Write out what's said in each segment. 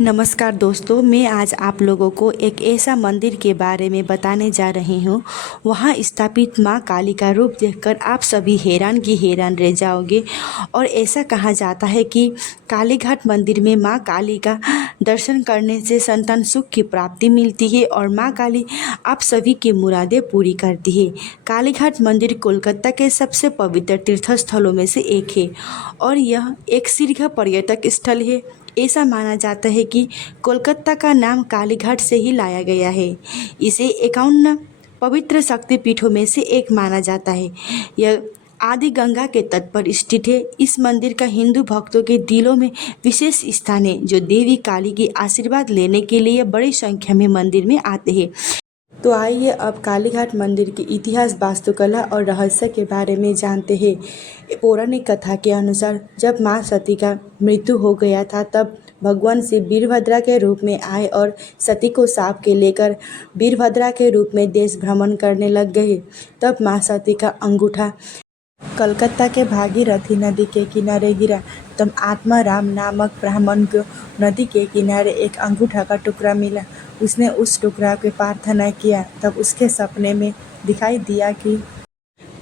नमस्कार दोस्तों, मैं आज आप लोगों को एक ऐसा मंदिर के बारे में बताने जा रही हूँ। वहाँ स्थापित माँ काली का रूप देखकर आप सभी हैरान की हैरान रह जाओगे। और ऐसा कहा जाता है कि कालीघाट मंदिर में माँ काली का दर्शन करने से संतान सुख की प्राप्ति मिलती है और माँ काली आप सभी की मुरादें पूरी करती है। कालीघाट मंदिर कोलकाता के सबसे पवित्र तीर्थस्थलों में से एक है और यह एक शीर्ष पर्यटक स्थल है। ऐसा माना जाता है कि कोलकाता का नाम कालीघाट से ही लाया गया है। इसे 51 पवित्र शक्तिपीठों में से एक माना जाता है। यह आदि गंगा के तट पर स्थित है। इस मंदिर का हिंदू भक्तों के दिलों में विशेष स्थान है, जो देवी काली के आशीर्वाद लेने के लिए बड़ी संख्या में मंदिर में आते हैं। तो आइए अब कालीघाट मंदिर के इतिहास, वास्तुकला और रहस्य के बारे में जानते हैं। पौराणिक कथा के अनुसार जब मां सती का मृत्यु हो गया था, तब भगवान शिव वीरभद्रा के रूप में आए और सती को साप के लेकर वीरभद्रा के रूप में देश भ्रमण करने लग गए। तब मां सती का अंगूठा कलकत्ता के भागीरथी नदी के किनारे गिरा। तब आत्मा राम नामक ब्राह्मण को नदी के किनारे एक अंगूठा का टुकड़ा मिला। उसने उस टुकड़ा की प्रार्थना किया। तब उसके सपने में दिखाई दिया कि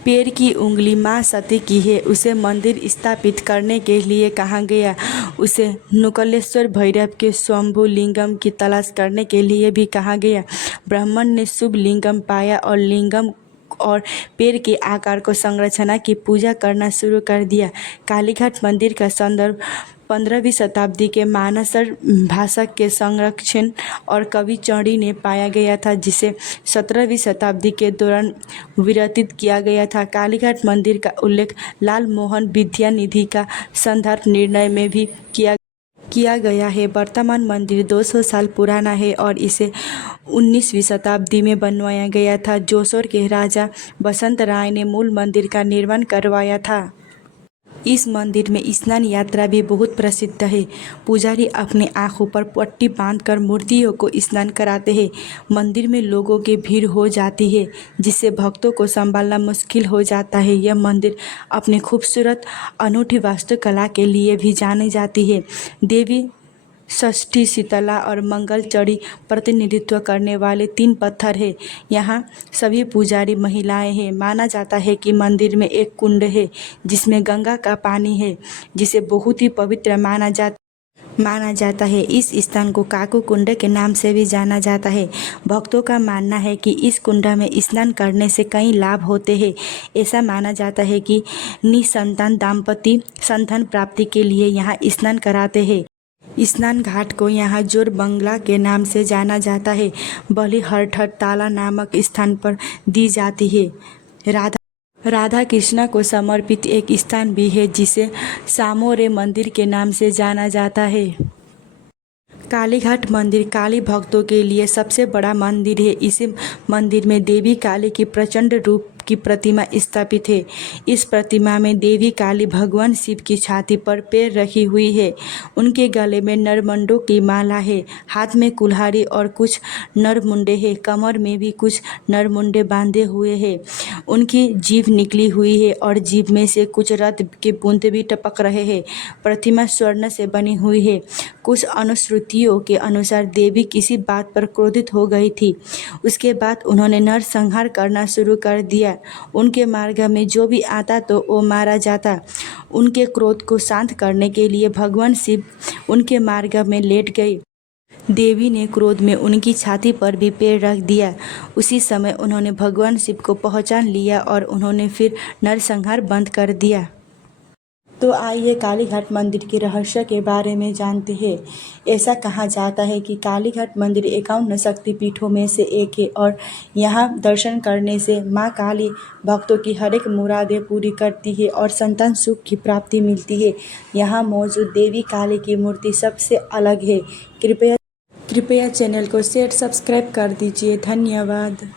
पैर की उंगली माँ सती की है। उसे मंदिर स्थापित करने के लिए कहा गया। उसे नुकलेश्वर भैरव के स्वयंभू लिंगम की तलाश करने के लिए भी कहा गया। ब्राह्मण ने शुभ लिंगम पाया और लिंगम और पैर के आकार को संरचना की पूजा करना शुरू कर दिया। कालीघाट मंदिर का संदर्भ 15वीं शताब्दी के मानसर भाषा के संरक्षण और कवि चौड़ी ने पाया गया था, जिसे 17वीं शताब्दी के दौरान विरचित किया गया था। कालीघाट मंदिर का उल्लेख लाल मोहन विद्यानिधि का संदर्भ निर्णय में भी किया गया है। वर्तमान मंदिर 200 साल पुराना है और इसे 19वीं शताब्दी में बनवाया गया था। जोसोर के राजा बसंत राय ने मूल मंदिर का निर्माण करवाया था। इस मंदिर में स्नान यात्रा भी बहुत प्रसिद्ध है। पुजारी अपने आंखों पर पट्टी बांधकर मूर्तियों को स्नान कराते हैं। मंदिर में लोगों की भीड़ हो जाती है, जिससे भक्तों को संभालना मुश्किल हो जाता है। यह मंदिर अपनी खूबसूरत अनूठी वास्तुकला के लिए भी जानी जाती है। देवी षष्ठी, शीतला और मंगलचड़ी प्रतिनिधित्व करने वाले 3 पत्थर हैं। यहाँ सभी पुजारी महिलाएं हैं। माना जाता है कि मंदिर में एक कुंड है जिसमें गंगा का पानी है, जिसे बहुत ही पवित्र माना जाता है। इस स्थान को काकू कुंड के नाम से भी जाना जाता है। भक्तों का मानना है कि इस कुंड में स्नान करने से कई लाभ होते हैं। ऐसा माना जाता है कि निसंतान दंपति संतान प्राप्ति के लिए यहाँ स्नान कराते हैं। स्नान घाट को यहाँ जोर बंगला के नाम से जाना जाता है। बलि हरठट ताला नामक स्थान पर दी जाती है। राधा कृष्णा को समर्पित एक स्थान भी है, जिसे सामोरे मंदिर के नाम से जाना जाता है। कालीघाट मंदिर काली भक्तों के लिए सबसे बड़ा मंदिर है। इस मंदिर में देवी काली की प्रचंड रूप की प्रतिमा स्थापित है। इस प्रतिमा में देवी काली भगवान शिव की छाती पर पैर रखी हुई है। उनके गले में नरमुंडों की माला है। हाथ में कुल्हाड़ी और कुछ नरमुंडे हैं। कमर में भी कुछ नरमुंडे बांधे हुए हैं। उनकी जीभ निकली हुई है और जीभ में से कुछ रक्त के बूंद भी टपक रहे हैं। प्रतिमा स्वर्ण से बनी हुई है। कुछ अनुश्रुतियों के अनुसार देवी किसी बात पर क्रोधित हो गई थी। उसके बाद उन्होंने नरसंहार करना शुरू कर दिया। उनके मार्ग में जो भी आता तो वो मारा जाता। उनके क्रोध को शांत करने के लिए भगवान शिव उनके मार्ग में लेट गए। देवी ने क्रोध में उनकी छाती पर भी पैर रख दिया। उसी समय उन्होंने भगवान शिव को पहचान लिया और उन्होंने फिर नरसंहार बंद कर दिया। तो आइए कालीघाट मंदिर के रहस्य के बारे में जानते हैं। ऐसा कहा जाता है कि कालीघाट मंदिर 51 शक्तिपीठों में से एक है और यहाँ दर्शन करने से माँ काली भक्तों की हर एक मुरादें पूरी करती है और संतान सुख की प्राप्ति मिलती है। यहाँ मौजूद देवी काली की मूर्ति सबसे अलग है। कृपया चैनल को शेयर सब्सक्राइब कर दीजिए। धन्यवाद।